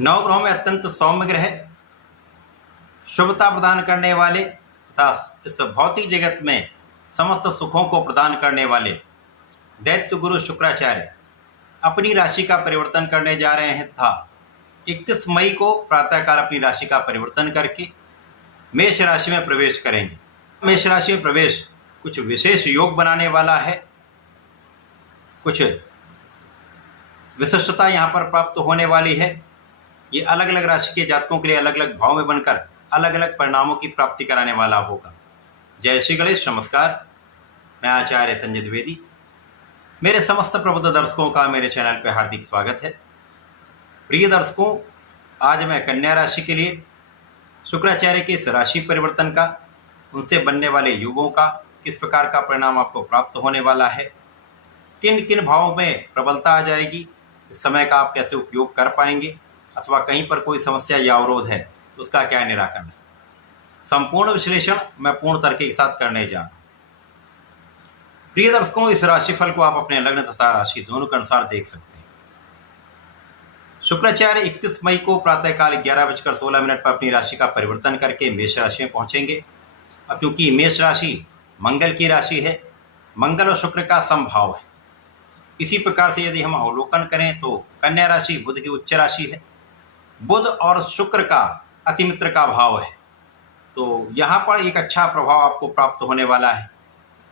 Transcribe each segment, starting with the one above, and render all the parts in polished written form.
नवग्रहों में अत्यंत सौम्य ग्रह, शुभता प्रदान करने वाले तथा इस भौतिक जगत में समस्त सुखों को प्रदान करने वाले दैत्य गुरु शुक्राचार्य अपनी राशि का परिवर्तन करने जा रहे हैं तथा 31 मई को प्रातःकाल अपनी राशि का परिवर्तन करके मेष राशि में प्रवेश करेंगे। मेष राशि में प्रवेश कुछ विशेष योग बनाने वाला है। कुछ विशिष्टता यहाँ पर प्राप्त होने वाली है। ये अलग अलग राशि के जातकों के लिए अलग अलग भाव में बनकर अलग अलग परिणामों की प्राप्ति कराने वाला होगा। जय श्री गणेश। नमस्कार, मैं आचार्य संजय द्विवेदी। मेरे समस्त प्रबुद्ध दर्शकों का मेरे चैनल पर हार्दिक स्वागत है। प्रिय दर्शकों, आज मैं कन्या राशि के लिए शुक्राचार्य के इस राशि परिवर्तन का, उनसे बनने वाले युगों का किस प्रकार का परिणाम आपको प्राप्त होने वाला है, किन किन भावों में प्रबलता आ जाएगी, इस समय का आप कैसे उपयोग कर पाएंगे, अथवा कहीं पर कोई समस्या या अवरोध है तो उसका क्या निराकरण है, संपूर्ण विश्लेषण मैं पूर्ण तर्क के साथ करने जा रहा हूं। प्रिय दर्शकों, इस राशिफल को आप अपने लग्न तथा राशि दोनों के अनुसार देख सकते हैं। शुक्राचार्य 31 मई को प्रातःकाल 11:16 पर अपनी राशि का परिवर्तन करके मेष राशि में पहुंचेंगे। अब क्योंकि मेष राशि मंगल की राशि है, मंगल और शुक्र का समभाव है, इसी प्रकार से यदि हम अवलोकन करें तो कन्या राशि बुध की उच्च राशि है, बुध और शुक्र का अतिमित्र का भाव है, तो यहाँ पर एक अच्छा प्रभाव आपको प्राप्त होने वाला है।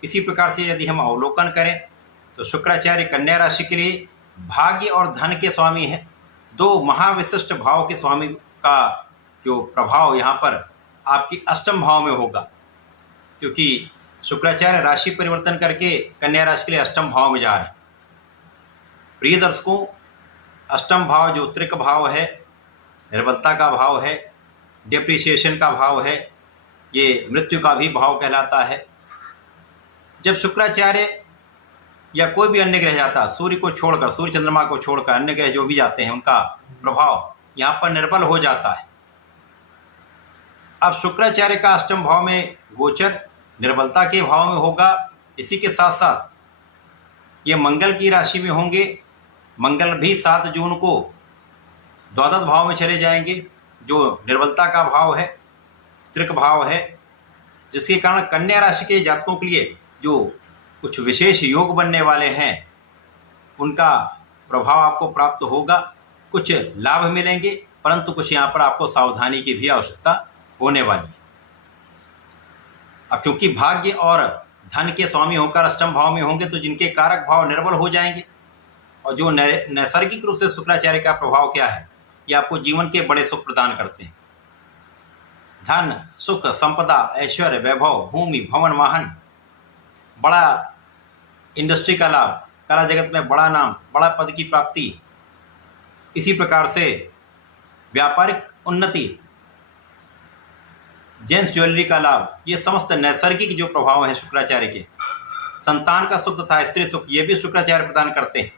इसी प्रकार से यदि हम अवलोकन करें तो शुक्राचार्य कन्या राशि के लिए भाग्य और धन के स्वामी है। दो महाविशिष्ट भाव के स्वामी का जो प्रभाव यहाँ पर आपकी अष्टम भाव में होगा, क्योंकि शुक्राचार्य राशि परिवर्तन करके कन्या राशि के लिए अष्टम भाव में जा रहे हैं। प्रिय दर्शकों, अष्टम भाव जो त्रिक भाव है, निर्बलता का भाव है, डिप्रिसिएशन का भाव है, ये मृत्यु का भी भाव कहलाता है। जब शुक्राचार्य या कोई भी अन्य ग्रह जाता, सूर्य को छोड़कर, सूर्य चंद्रमा को छोड़कर अन्य ग्रह जो भी जाते हैं, उनका प्रभाव यहाँ पर निर्बल हो जाता है। अब शुक्राचार्य का अष्टम भाव में गोचर निर्बलता के भाव में होगा। इसी के साथ साथ ये मंगल की राशि में होंगे। मंगल भी 7 जून को द्वादश भाव में चले जाएंगे, जो निर्बलता का भाव है, त्रिक भाव है, जिसके कारण कन्या राशि के जातकों के लिए जो कुछ विशेष योग बनने वाले हैं, उनका प्रभाव आपको प्राप्त होगा। कुछ लाभ मिलेंगे, परंतु कुछ यहाँ पर आपको सावधानी की भी आवश्यकता होने वाली है। अब क्योंकि भाग्य और धन के स्वामी होकर अष्टम भाव में होंगे, तो जिनके कारक भाव निर्बल हो जाएंगे। और जो नैसर्गिक रूप से शुक्राचार्य का प्रभाव क्या है, ये आपको जीवन के बड़े सुख प्रदान करते हैं। धन, सुख, संपदा, ऐश्वर्य, वैभव, भूमि, भवन, वाहन, बड़ा इंडस्ट्री का लाभ, कला जगत में बड़ा नाम, बड़ा पद की प्राप्ति, इसी प्रकार से व्यापारिक उन्नति, जेंट्स ज्वेलरी का लाभ, ये समस्त नैसर्गिक जो प्रभाव है शुक्राचार्य के, संतान का सुख तथा स्त्री सुख, ये भी शुक्राचार्य प्रदान करते हैं।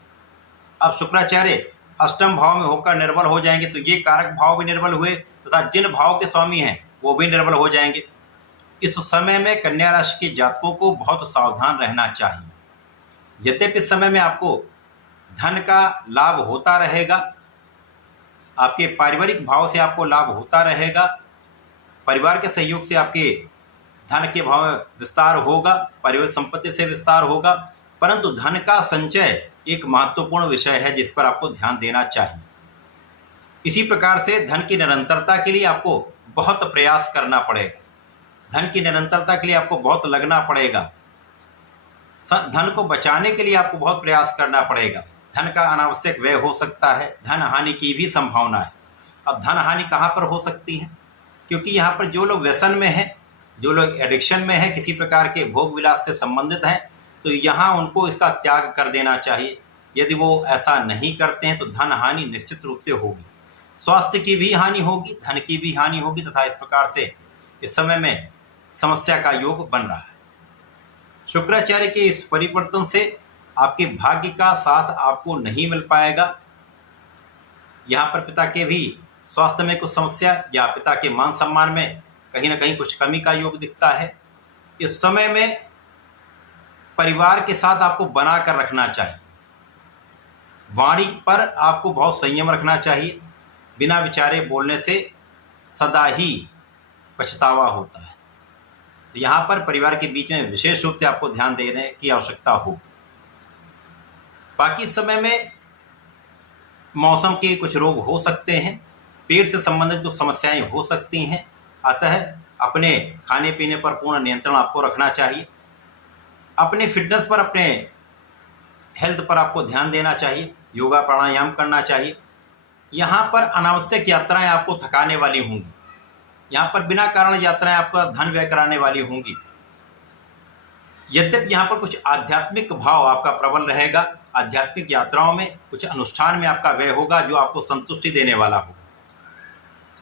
अब शुक्राचार्य अष्टम भाव में होकर निर्बल हो जाएंगे, तो ये कारक भाव भी निर्बल हुए तथा जिन भाव के स्वामी हैं वो भी निर्बल हो जाएंगे। इस समय में कन्या राशि के जातकों को बहुत सावधान रहना चाहिए। यद्यपि इस समय में आपको धन का लाभ होता रहेगा, आपके पारिवारिक भाव से आपको लाभ होता रहेगा, परिवार के सहयोग से आपके धन के भाव में विस्तार होगा, पारिवारिक संपत्ति से विस्तार होगा, परंतु धन का संचय एक महत्वपूर्ण विषय है जिस पर आपको ध्यान देना चाहिए। इसी प्रकार से धन की निरंतरता के लिए आपको बहुत प्रयास करना पड़ेगा। धन की निरंतरता के लिए आपको बहुत लगना पड़ेगा। धन को बचाने के लिए आपको बहुत प्रयास करना पड़ेगा। धन का अनावश्यक व्यय हो सकता है, धन हानि की भी संभावना है। अब धन हानि कहाँ पर हो सकती है, क्योंकि यहाँ पर जो लोग व्यसन में हैं, जो लोग एडिक्शन में हैं, किसी प्रकार के भोग विलास से संबंधित हैं, तो यहाँ उनको इसका त्याग कर देना चाहिए। यदि वो ऐसा नहीं करते हैं तो धन हानि निश्चित रूप से होगी, स्वास्थ्य की भी हानि होगी, धन की भी हानि होगी, तथा इस प्रकार से इस समय में समस्या का योग बन रहा है। शुक्राचार्य के इस परिवर्तन से आपके भाग्य का साथ आपको नहीं मिल पाएगा। यहाँ पर पिता के भी स्वास्थ्य में कुछ समस्या या पिता के मान सम्मान में कहीं ना कहीं कुछ कमी का योग दिखता है। इस समय में परिवार के साथ आपको बना कर रखना चाहिए। वाणी पर आपको बहुत संयम रखना चाहिए। बिना विचारे बोलने से सदा ही पछतावा होता है। तो यहाँ पर परिवार के बीच में विशेष रूप से आपको ध्यान देने की आवश्यकता हो। बाकी समय में मौसम के कुछ रोग हो सकते हैं, पेट से संबंधित कुछ समस्याएं हो सकती हैं, अतः अपने खाने पीने पर पूर्ण नियंत्रण आपको रखना चाहिए। अपने फिटनेस पर, अपने हेल्थ पर आपको ध्यान देना चाहिए, योगा प्राणायाम करना चाहिए। यहाँ पर अनावश्यक यात्राएं आपको थकाने वाली होंगी, यहाँ पर बिना कारण यात्राएं आपका धन व्यय कराने वाली होंगी। यद्यपि यहाँ पर कुछ आध्यात्मिक भाव आपका प्रबल रहेगा, आध्यात्मिक यात्राओं में कुछ अनुष्ठान में आपका व्यय होगा जो आपको संतुष्टि देने वाला होगा।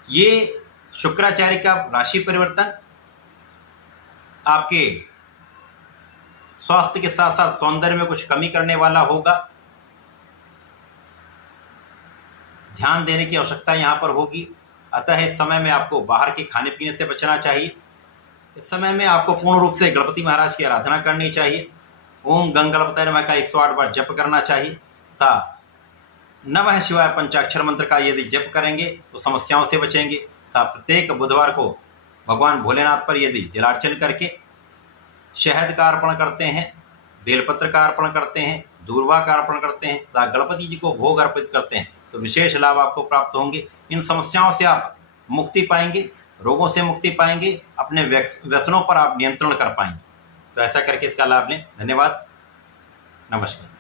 ये शुक्राचार्य का राशि परिवर्तन आपके स्वास्थ्य के साथ साथ सौंदर्य में कुछ कमी करने वाला होगा। ध्यान देने की आवश्यकता यहाँ पर होगी। अतः इस समय में आपको बाहर के खाने पीने से बचना चाहिए। इस समय में आपको पूर्ण रूप से गणपति महाराज की आराधना करनी चाहिए। ओम गंगणपतये नमः का 108 बार जप करना चाहिए तथा नमः शिवाय पंचाक्षर मंत्र का यदि जप करेंगे तो समस्याओं से बचेंगे। तथा प्रत्येक बुधवार को भगवान भोलेनाथ पर यदि जलार्चन करके शहद का अर्पण करते हैं, बेलपत्र का अर्पण करते हैं, दूर्वा का अर्पण करते हैं तथा गणपति जी को भोग अर्पित करते हैं तो विशेष लाभ आपको प्राप्त होंगे। इन समस्याओं से आप मुक्ति पाएंगे, रोगों से मुक्ति पाएंगे, अपने व्यसनों पर आप नियंत्रण कर पाएंगे। तो ऐसा करके इसका लाभ लें। धन्यवाद, नमस्कार।